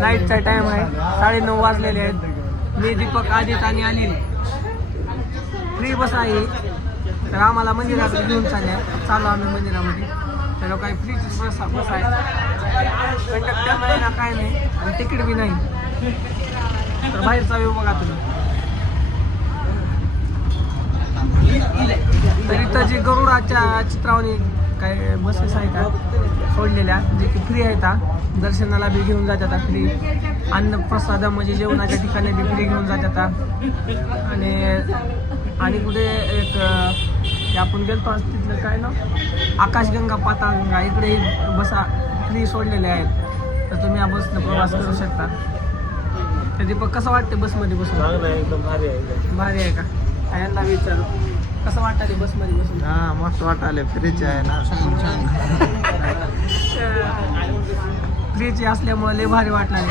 नाईटचा time आहे. साडेनऊ वाजलेले आहेत. मी दीपक आदित आणि अनिल. फ्री बस आहे. तर आम्हाला मंदिरात घेऊन चालल्या चालू आम्ही मंदिरामध्ये. तर काही फ्रीची बस बस आहे. कंडक्टर नाही ना काय नाही. आणि तिकीट बी नाही. तर बाहेरचा व्यू बघा तुम्ही. तर इथं गरुडाच्या चित्रावणी काय बसेस आहेत का? सोडलेल्या जे की फ्री आहेत हा. दर्शनाला बी घेऊन जातात फ्री अन्नप्रसाद म्हणजे जेवणाच्या ठिकाणी बी फ्री घेऊन जातात. आणि आणि कुठे एक आपण गेलतो आज तिथलं काय ना आकाशगंगा पाताळगंगा. इकडे बसा फ्री सोडलेल्या आहेत. तर तुम्ही या बसनं प्रवास करू शकता. तर दीपक कसं वाटतं बसमध्ये बसून? चांगलं आहे एकदम भारी आहे भारी आहे का? यांना विचारू. कसं वाटतं ते बसमध्ये बसून? हा मस्त वाटाले फ्रीच आहे ना. फ्रीची असल्यामुळे लय भारी वाटणार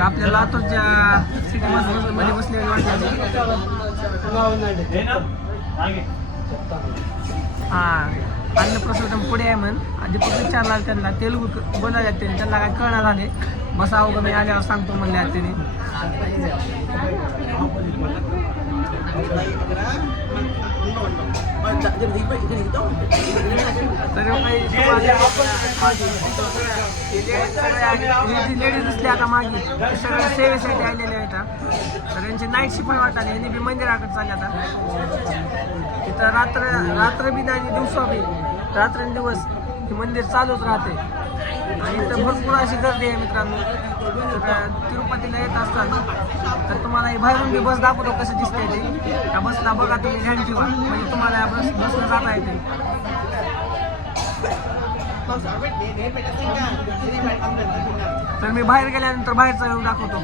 आपल्या लातूरच्या सिटी बसमध्ये बसले वाटलं हा. अन्नप्रसादम पुढे आहे म्हण. आधी फक्त विचारला त्यांना तेलुगू बोलायला त्यांनी. त्यांना काय कळणार झाले? बसा अवघं मी आल्यावर सांगतो म्हणले आहेत लेडीज दिसले आता मागे ते सगळे सेवेसाठी आलेले आहेत हा. तर यांची नाईट शिफ्ट वाटाली यांनी बी मंदिराकडे चालले आता तिथं रात्र रात्र बी नाही आणि दिवसा बी रात्रंदिवस की मंदिर चालूच राहते. आणि इथं भरपूर अशी गर्दी आहे मित्रांनो. तर तिरुपतीला येत असतात तर तुम्हाला बाहेरून मी बस दाखवतो कसं दिसते ते. त्या बसला बघा तुम्ही ध्यान ठेवा म्हणजे तुम्हाला या बस बसनं जाता येते. तर मी बाहेर गेल्यानंतर बाहेरचा व्ह्यू दाखवतो.